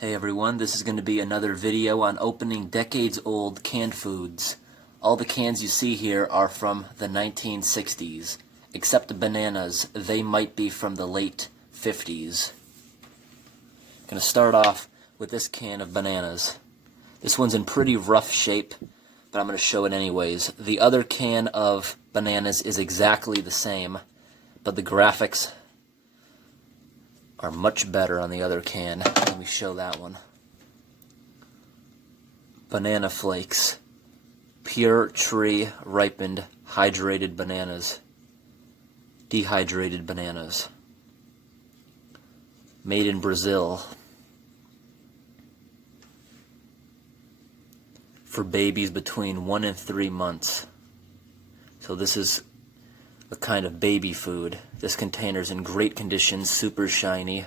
Hey everyone, this is going to be another video on opening decades-old canned foods. All the cans you see here are from the 1960s, except the bananas. They might be from the late 50s. I'm going to start off with this can of bananas. This one's in pretty rough shape, but I'm going to show it anyways. The other can of bananas is exactly the same, but the graphics are much better on the other can. Let me show that one. Banana Flakes. Pure tree ripened hydrated bananas. Dehydrated bananas. Made in Brazil. For babies between 1 and 3 months. So this is a kind of baby food. This container's in great condition, super shiny.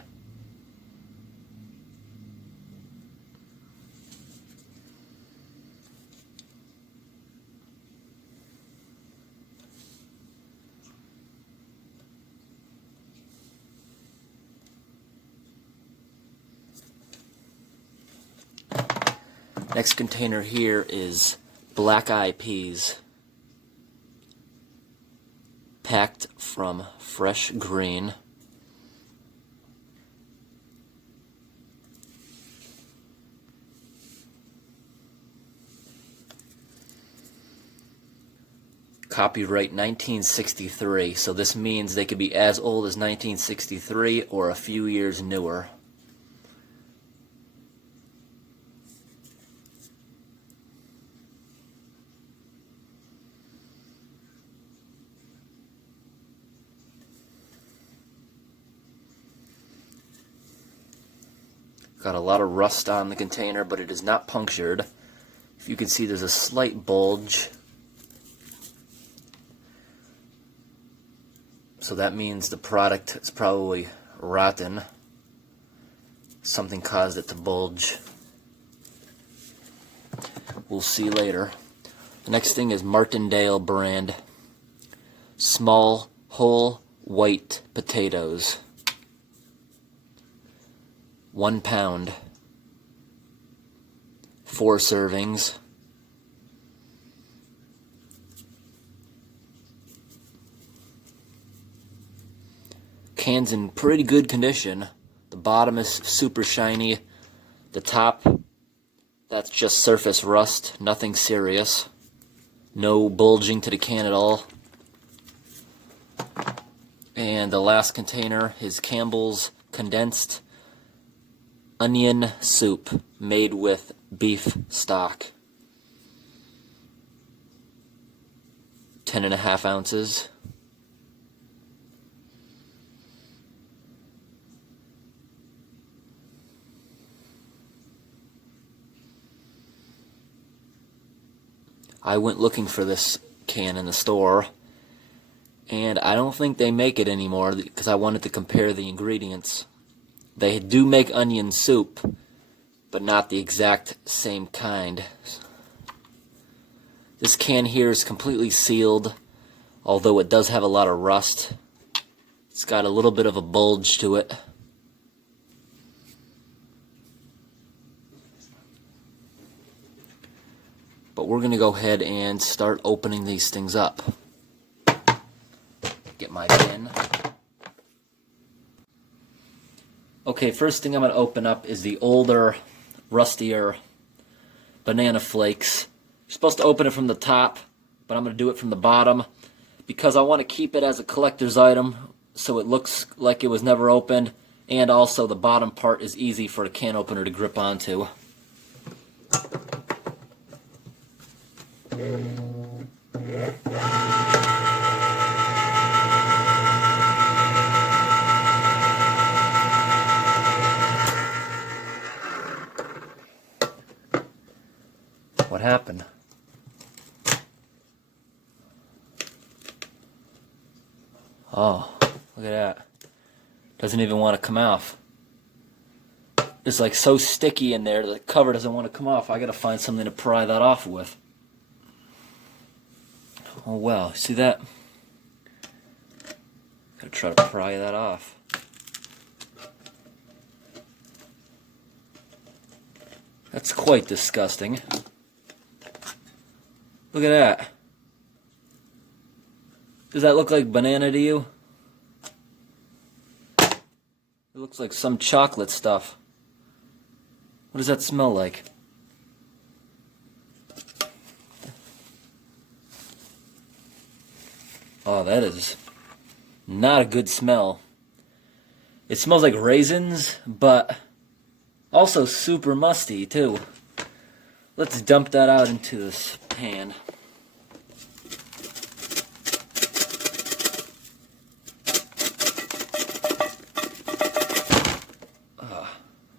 Next container here is black-eyed peas. Packed from fresh green. Copyright 1963, so this means they could be as old as 1963 or a few years newer. Got a lot of rust on the container, but it is not punctured. If you can see, there's a slight bulge. So that means the product is probably rotten. Something caused it to bulge. We'll see later. The next thing is Martindale brand. Small, whole, white potatoes. 1 pound, 4 servings. Can's in pretty good condition. The bottom is super shiny. The top, that's just surface rust, nothing serious. No bulging to the can at all. And the last container is Campbell's condensed onion soup made with beef stock. 10.5 ounces. I went looking for this can in the store, and I don't think they make it anymore because I wanted to compare the ingredients. They do make onion soup, but not the exact same kind. This can here is completely sealed, although it does have a lot of rust. It's got a little bit of a bulge to it. But we're going to go ahead and start opening these things up. Get my bin. Okay, first thing I'm going to open up is the older, rustier Banana Flakes. You're supposed to open it from the top, but I'm going to do it from the bottom because I want to keep it as a collector's item so it looks like it was never opened, and also the bottom part is easy for a can opener to grip onto. What happened? Oh, look at that. Doesn't even want to come off. It's like so sticky in there, the cover doesn't want to come off. I gotta find something to pry that off with. Oh well, see that? Gotta try to pry that off. That's quite disgusting. Look at that. Does that look like banana to you? It looks like some chocolate stuff. What does that smell like? Oh, that is not a good smell. It smells like raisins, but also super musty, too. Let's dump that out into this pan.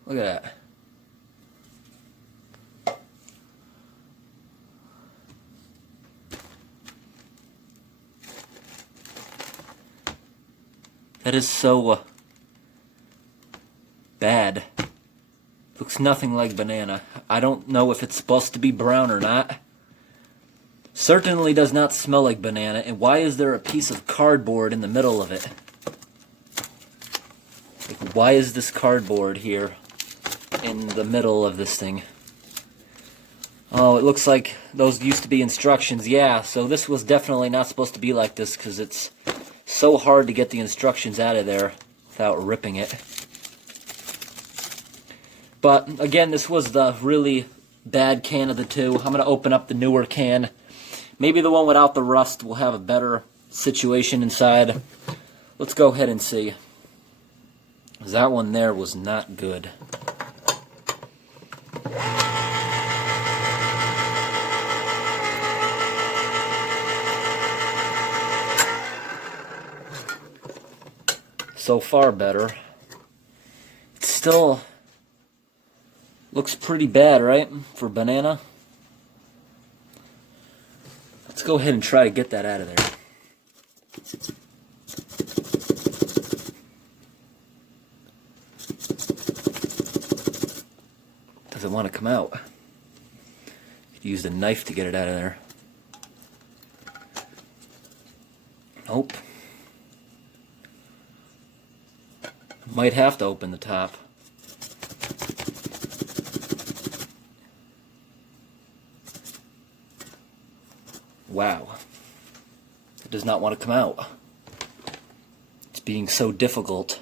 Look at that. That is so bad. Looks nothing like banana. I don't know if it's supposed to be brown or not. Certainly does not smell like banana. And why is there a piece of cardboard in the middle of it? Like, why is this cardboard here in the middle of this thing? Oh, it looks like those used to be instructions. Yeah, so this was definitely not supposed to be like this because it's so hard to get the instructions out of there without ripping it. But again, this was the really bad can of the two. I'm going to open up the newer can. Maybe the one without the rust will have a better situation inside. Let's go ahead and see. That one there was not good. So far better. It still looks pretty bad, right? For banana. Let's go ahead and try to get that out of there. Doesn't want to come out. Used a knife to get it out of there. Nope. Might have to open the top. Wow. It does not want to come out. It's being so difficult.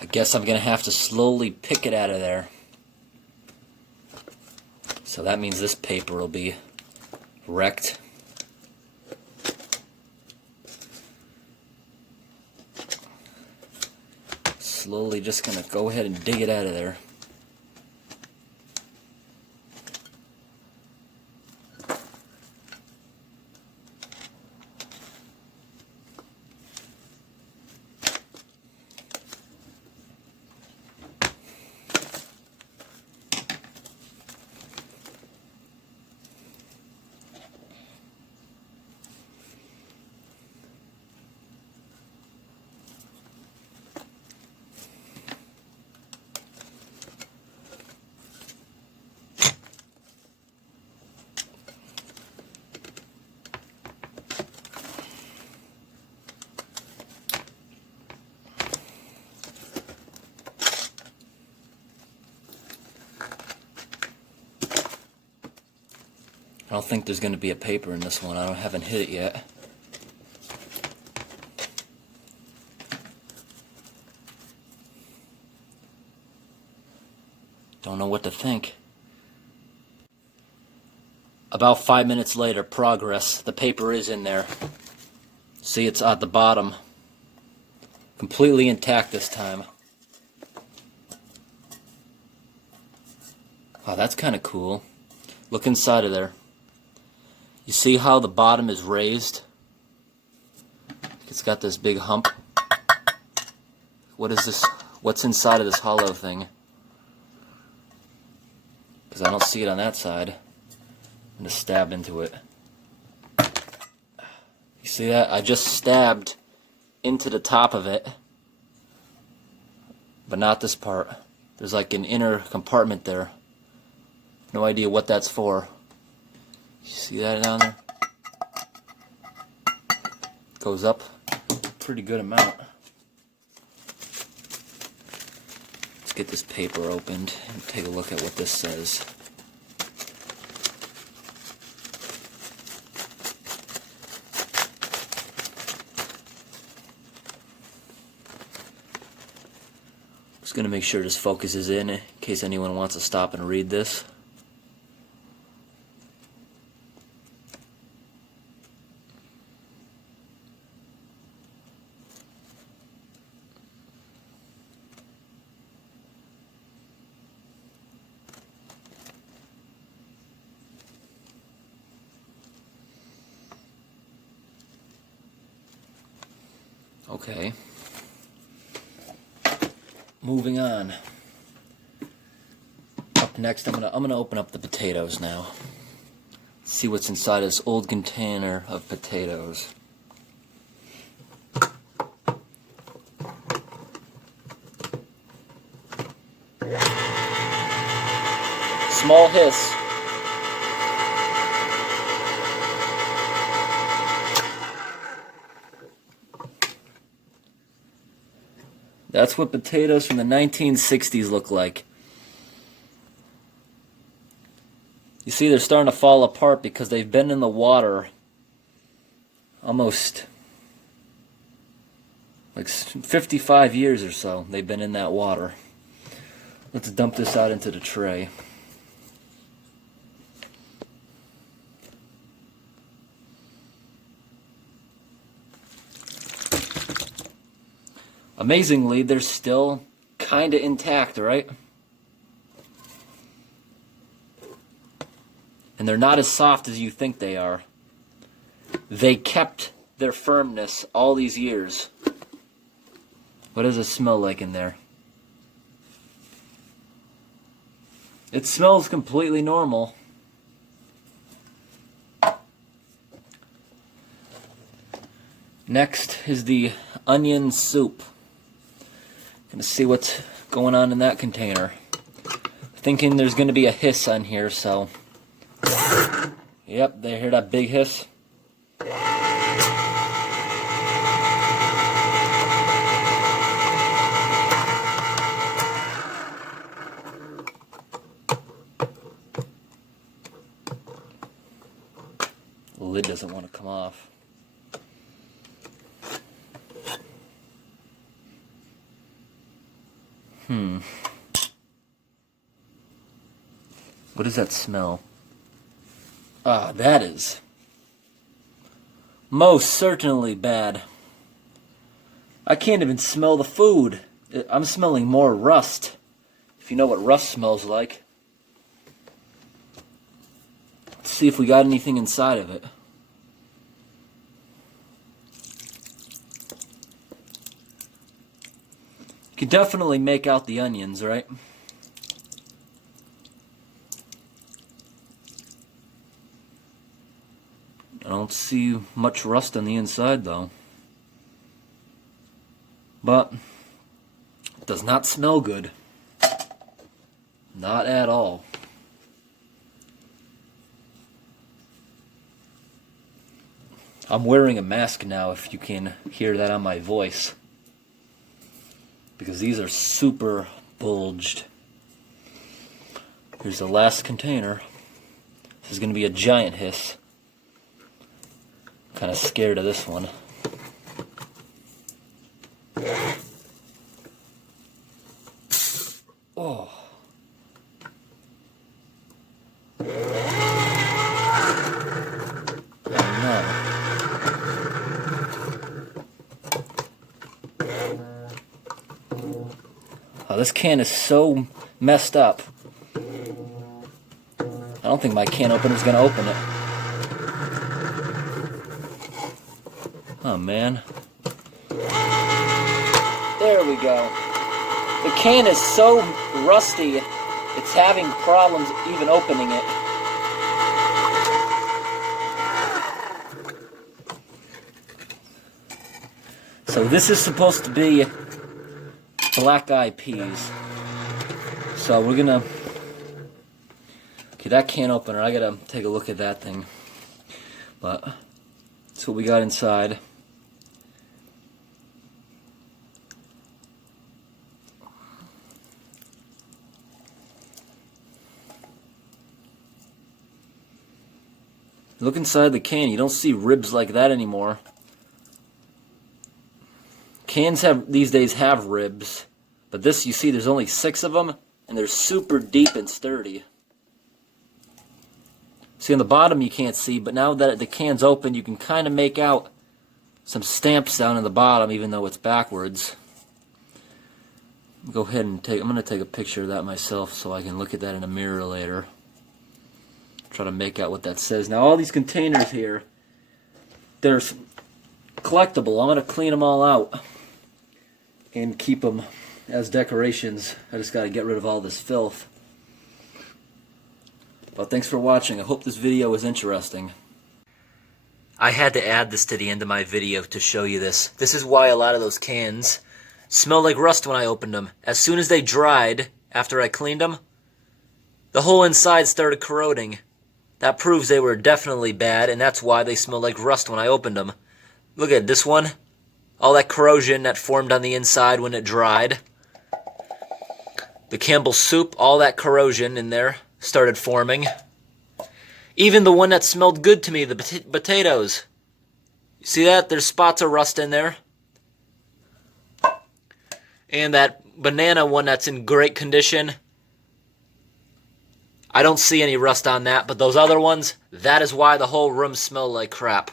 I guess I'm going to have to slowly pick it out of there. So that means this paper will be wrecked. Slowly just going to go ahead and dig it out of there. I don't think there's going to be a paper in this one. I haven't hit it yet. Don't know what to think. About 5 minutes later, progress. The paper is in there. See, it's at the bottom. Completely intact this time. Wow, that's kind of cool. Look inside of there. You see how the bottom is raised? It's got this big hump. What is this? What's inside of this hollow thing? Because I don't see it on that side. I'm going to stab into it. You see that? I just stabbed into the top of it. But not this part. There's like an inner compartment there. No idea what that's for. You see that down there? Goes up a pretty good amount. Let's get this paper opened and take a look at what this says. Just going to make sure this focuses in case anyone wants to stop and read this. Okay. Moving on. Up next, I'm gonna open up the potatoes now. See what's inside this old container of potatoes. Small hiss. That's what potatoes from the 1960s look like. You see, they're starting to fall apart because they've been in the water almost like 55 years or so. They've been in that water. Let's dump this out into the tray. Amazingly, they're still kind of intact, right? And they're not as soft as you think they are. They kept their firmness all these years. What does it smell like in there? It smells completely normal. Next is the onion soup. Gonna see what's going on in that container. Thinking there's gonna be a hiss on here, so. Yep, they hear that big hiss? The lid doesn't want to come off. What does that smell? Ah, that is most certainly bad. I can't even smell the food. I'm smelling more rust. If you know what rust smells like. Let's see if we got anything inside of it. You can definitely make out the onions, right? I don't see much rust on the inside, though. But it does not smell good. Not at all. I'm wearing a mask now, if you can hear that on my voice. Because these are super bulged. Here's the last container. This is going to be a giant hiss. Kind of scared of this one. Oh. Oh, this can is so messed up. I don't think my can opener's gonna open it. Oh man. There we go. The can is so rusty, it's having problems even opening it. So this is supposed to be black-eyed peas. So we're gonna... Okay, that can opener, I gotta take a look at that thing. But that's what we got inside. Look inside the can. You don't see ribs like that anymore. Cans these days have ribs, but this, you see, there's only 6 of them, and they're super deep and sturdy. See, on the bottom you can't see, but now that the can's open, you can kind of make out some stamps down in the bottom, even though it's backwards. Go ahead and I'm going to take a picture of that myself so I can look at that in a mirror later. Try to make out what that says. Now all these containers here, they're collectible. I'm going to clean them all out and keep them as decorations. I just got to get rid of all this filth. But thanks for watching. I hope this video was interesting. I had to add this to the end of my video to show you this. This is why a lot of those cans smell like rust when I opened them. As soon as they dried, after I cleaned them, the whole inside started corroding. That proves they were definitely bad, and that's why they smell like rust when I opened them. Look at this one. All that corrosion that formed on the inside when it dried. The Campbell's soup, all that corrosion in there started forming. Even the one that smelled good to me, the potatoes. You see that? There's spots of rust in there. And that banana one that's in great condition, I don't see any rust on that, but those other ones, that is why the whole room smelled like crap.